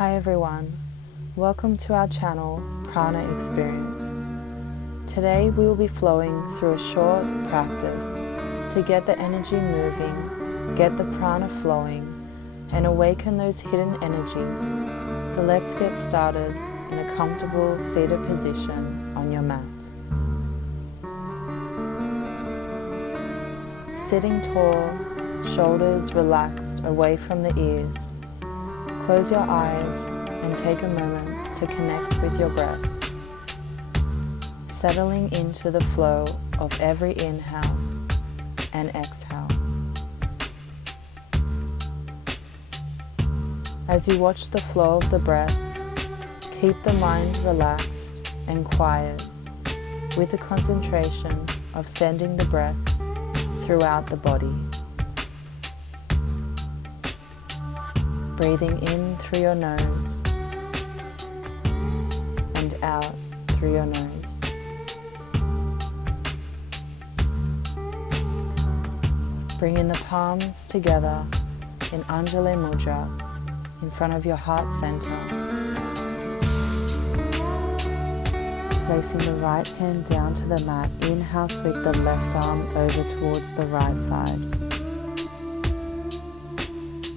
Hi everyone, welcome to our channel Prana Experience. Today we will be flowing through a short practice to get the energy moving, get the prana flowing, and awaken those hidden energies. So let's get started in a comfortable seated position on your mat. Sitting tall, shoulders relaxed away from the ears. Close your eyes and take a moment to connect with your breath, settling into the flow of every inhale and exhale. As you watch the flow of the breath, keep the mind relaxed and quiet with the concentration of sending the breath throughout the body. Breathing in through your nose and out through your nose. Bringing the palms together in Anjali Mudra in front of your heart center. Placing the right hand down to the mat, inhale, sweep the left arm over towards the right side.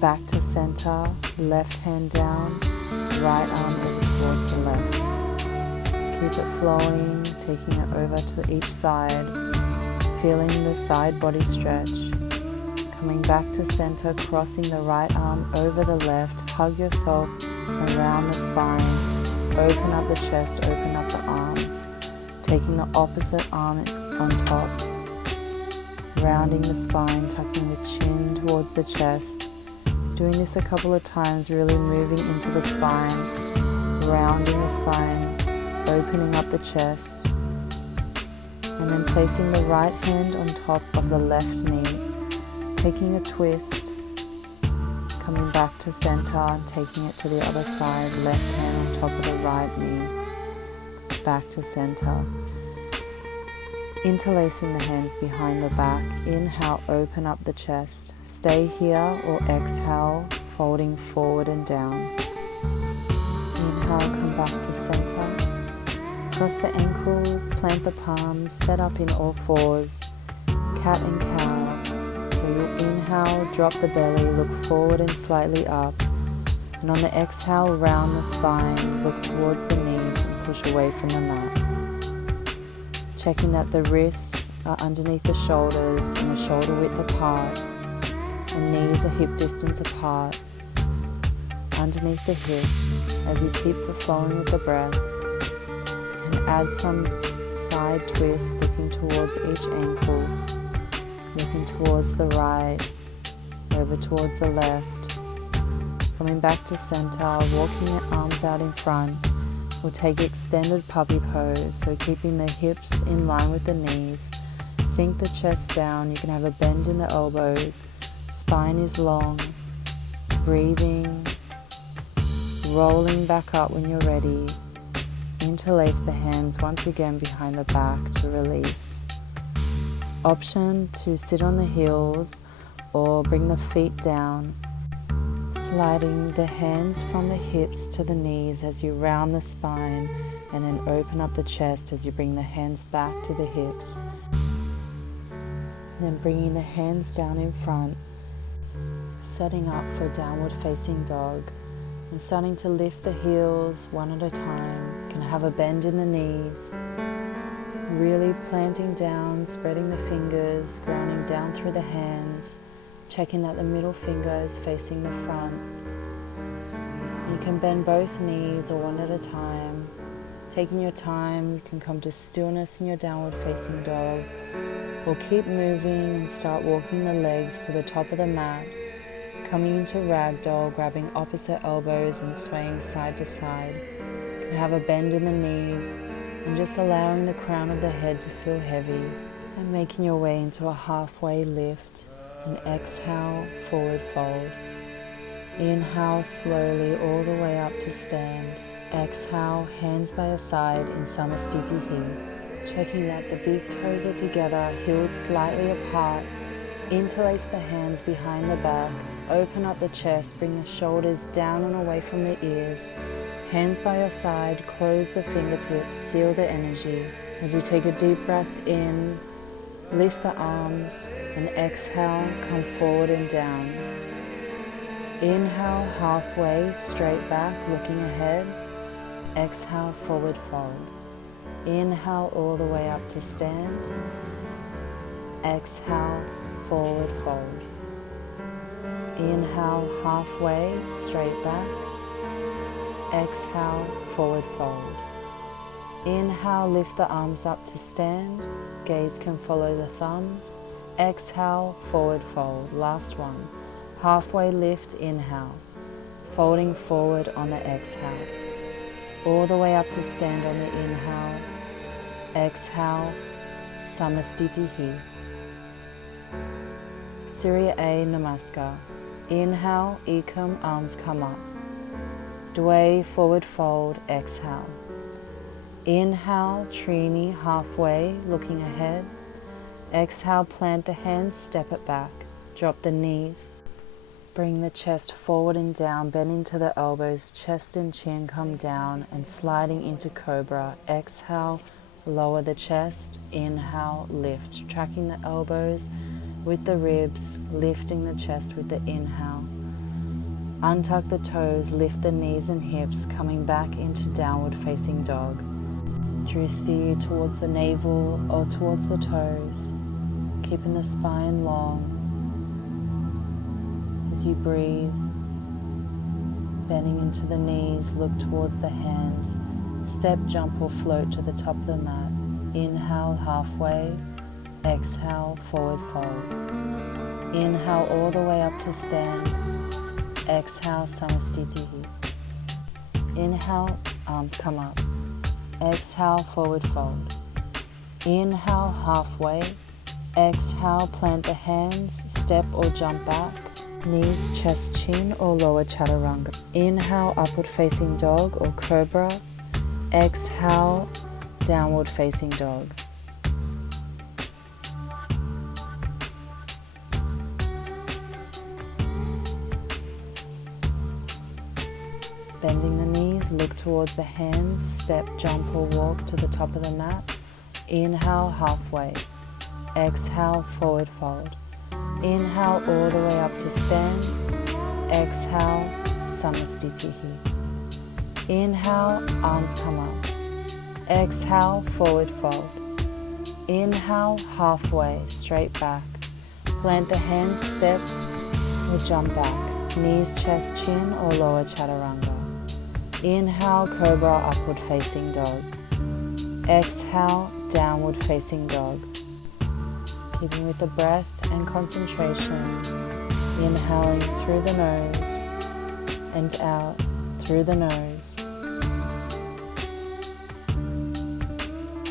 Back to center, left hand down, right arm over towards the left. Keep it flowing, taking it over to each side, feeling the side body stretch. Coming back to center, crossing the right arm over the left, hug yourself around the spine, open up the chest, open up the arms, taking the opposite arm on top, rounding the spine, tucking the chin towards the chest. Doing this a couple of times, really moving into the spine, rounding the spine, opening up the chest, and then placing the right hand on top of the left knee, taking a twist, coming back to center and taking it to the other side, left hand on top of the right knee, back to center. Interlacing the hands behind the back. Inhale, open up the chest. Stay here or exhale, folding forward and down. Inhale, come back to center. Cross the ankles, plant the palms, set up in all fours. Cat and cow. So you'll inhale, drop the belly, look forward and slightly up. And on the exhale, round the spine, look towards the knees and push away from the mat. Checking that the wrists are underneath the shoulders and a shoulder width apart, and knees are hip distance apart, underneath the hips. As you keep flowing with the breath, you can add some side twists, looking towards each ankle, looking towards the right, over towards the left, coming back to center, walking your arms out in front. We'll take extended puppy pose, so keeping the hips in line with the knees. Sink the chest down, you can have a bend in the elbows. Spine is long. Breathing, rolling back up when you're ready. Interlace the hands once again behind the back to release. Option to sit on the heels or bring the feet down. Sliding the hands from the hips to the knees as you round the spine, and then open up the chest as you bring the hands back to the hips. And then bringing the hands down in front, setting up for downward facing dog, and starting to lift the heels one at a time. You can have a bend in the knees, really planting down, spreading the fingers, grounding down through the hands, checking that the middle finger is facing the front. You can bend both knees or one at a time. Taking your time, you can come to stillness in your downward facing dog, or keep moving and start walking the legs to the top of the mat, coming into ragdoll, grabbing opposite elbows and swaying side to side. You can have a bend in the knees and just allowing the crown of the head to feel heavy, and making your way into a halfway lift. And exhale, forward fold. Inhale slowly all the way up to stand. Exhale, hands by your side in Samasthiti here. Checking that the big toes are together, heels slightly apart. Interlace the hands behind the back. open up the chest, bring the shoulders down and away from the ears. Hands by your side, close the fingertips, seal the energy. As you take a deep breath in, lift the arms, and exhale, come forward and down. Inhale, halfway, straight back, looking ahead. Exhale, forward fold. Inhale all the way up to stand. Exhale, forward fold. Inhale, halfway, straight back. Exhale, forward fold. Inhale, lift the arms up to stand. Gaze can follow the thumbs. Exhale, forward fold. Last one. Halfway lift, inhale. Folding forward on the exhale. All the way up to stand on the inhale. Exhale, Samasthiti. Surya A Namaskar. Inhale, Ekam, arms come up. Dway, forward fold, exhale. Inhale, Trini, halfway, looking ahead. Exhale, plant the hands, step it back. Drop the knees. Bring the chest forward and down, bend into the elbows, chest and chin come down and sliding into cobra. Exhale, lower the chest. Inhale, lift. Tracking the elbows with the ribs, lifting the chest with the inhale. Untuck the toes, lift the knees and hips, coming back into downward facing dog. Dristi towards the navel or towards the toes, keeping the spine long. As you breathe, bending into the knees, look towards the hands. Step, jump or float to the top of the mat. Inhale, halfway. Exhale, forward fold. Inhale all the way up to stand. Exhale, Samasthiti. Inhale, arms come up. Exhale, forward fold. Inhale, halfway. Exhale, plant the hands, step or jump back. Knees, chest, chin or lower chaturanga. Inhale, upward facing dog or cobra. Exhale, downward facing dog. Bending the knees, look towards the hands, step, jump or walk to the top of the mat. Inhale, halfway. Exhale, forward fold. Inhale all the way up to stand. Exhale, Samasthiti. Inhale, arms come up. Exhale, forward fold. Inhale, halfway, straight back. Plant the hands, step or jump back. Knees, chest, chin or lower chaturanga. Inhale, cobra, upward facing dog. Exhale, downward facing dog. Keeping with the breath and concentration. Inhaling through the nose and out through the nose.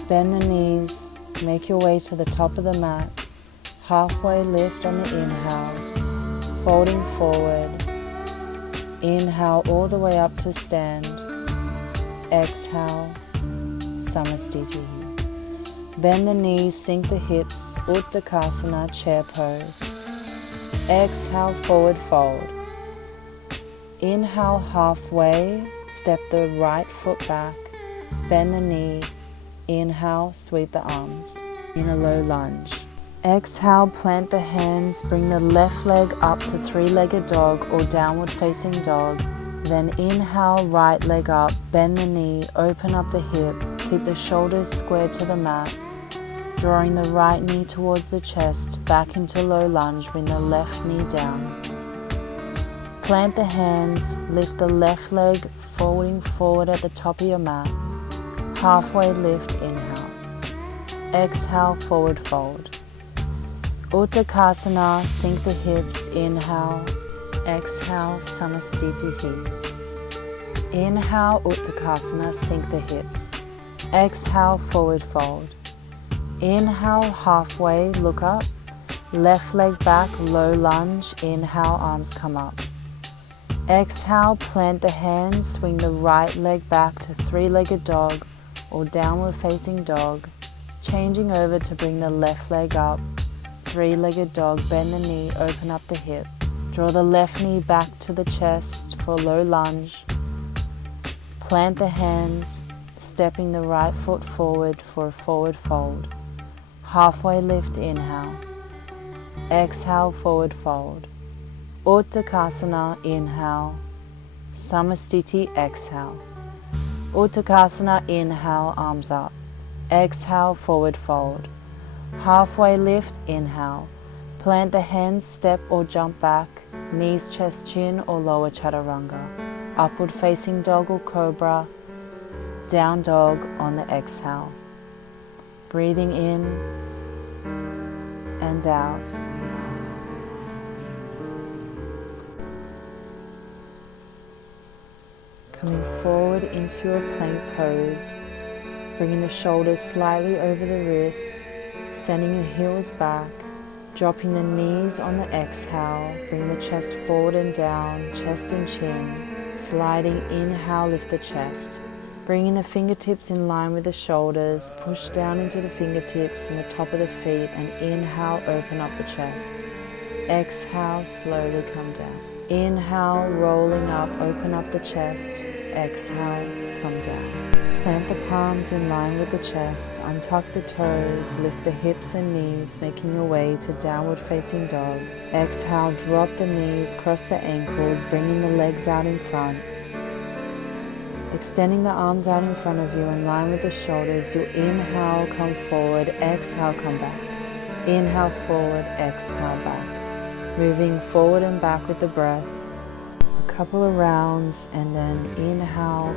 Bend the knees, make your way to the top of the mat. Halfway lift on the inhale, folding forward. Inhale all the way up to stand. Exhale, Samasthiti. Bend the knees, sink the hips, Uttakasana, chair pose. Exhale, forward fold. Inhale, halfway, step the right foot back, bend the knee. Inhale, sweep the arms in a low lunge. Exhale, plant the hands, bring the left leg up to three-legged dog or downward facing dog. Then inhale, right leg up, bend the knee, open up the hip, keep the shoulders squared to the mat. Drawing the right knee towards the chest, back into low lunge, bring the left knee down. Plant the hands, lift the left leg, folding forward at the top of your mat. Halfway lift, inhale. Exhale, forward fold. Uttakasana, sink the hips, inhale. Exhale, Samasthiti. Inhale, Uttakasana, sink the hips. Exhale, forward fold. Inhale, halfway, look up. Left leg back, low lunge. Inhale, arms come up. Exhale, plant the hands, swing the right leg back to three-legged dog or downward facing dog. Changing over to bring the left leg up. Three-legged dog, bend the knee, open up the hip. Draw the left knee back to the chest for a low lunge. Plant the hands, stepping the right foot forward for a forward fold. Halfway lift, inhale. Exhale, forward fold. Uttakasana, inhale. Samastiti, exhale. Uttakasana, inhale, arms up. Exhale, forward fold. Halfway lift, inhale. Plant the hands, step or jump back, knees, chest, chin or lower chaturanga. Upward facing dog or cobra, down dog on the exhale. Breathing in and out. Coming forward into your plank pose, bringing the shoulders slightly over the wrists, sending your heels back, dropping the knees on the exhale, bring the chest forward and down, chest and chin, sliding, inhale, lift the chest. Bringing the fingertips in line with the shoulders, push down into the fingertips and the top of the feet, and inhale, open up the chest. Exhale, slowly come down. Inhale, rolling up, open up the chest. Exhale, come down. Plant the palms in line with the chest, untuck the toes, lift the hips and knees, making your way to downward facing dog. Exhale, drop the knees, cross the ankles, bringing the legs out in front. Extending the arms out in front of you in line with the shoulders. You inhale, come forward, exhale, come back. Inhale, forward, exhale, back. Moving forward and back with the breath. A couple of rounds, and then inhale,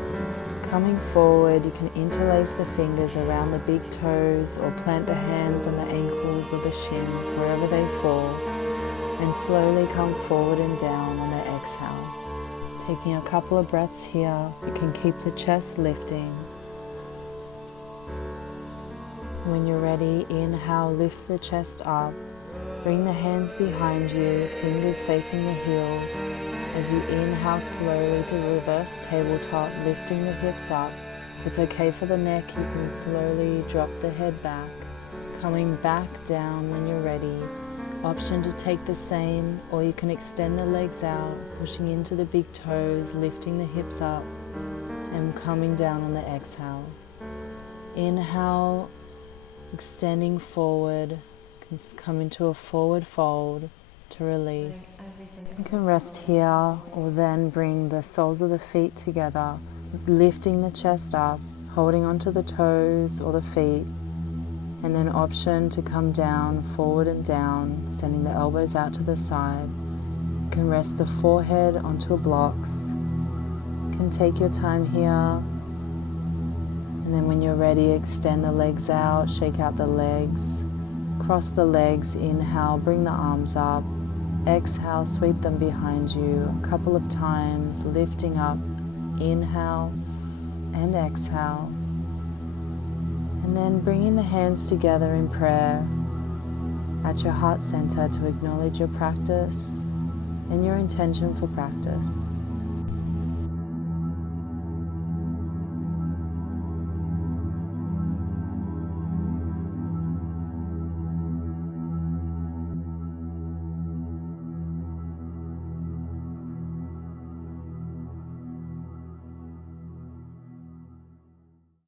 coming forward. You can interlace the fingers around the big toes or plant the hands on the ankles or the shins, wherever they fall, and slowly come forward and down on the exhale. Taking a couple of breaths here, you can keep the chest lifting. When you're ready, inhale, lift the chest up. Bring the hands behind you, fingers facing the heels. As you inhale slowly to reverse tabletop, lifting the hips up. If it's okay for the neck, you can slowly drop the head back. Coming back down when you're ready. Option to take the same, or you can extend the legs out, pushing into the big toes, lifting the hips up, and coming down on the exhale. Inhale, extending forward, come into a forward fold to release. You can rest here, or then bring the soles of the feet together, lifting the chest up, holding onto the toes or the feet. And then option to come down, forward and down, sending the elbows out to the side. You can rest the forehead onto blocks. You can take your time here. And then when you're ready, extend the legs out, shake out the legs. Cross the legs, inhale, bring the arms up. Exhale, sweep them behind you a couple of times, lifting up, inhale and exhale. And then bringing the hands together in prayer at your heart center to acknowledge your practice and your intention for practice.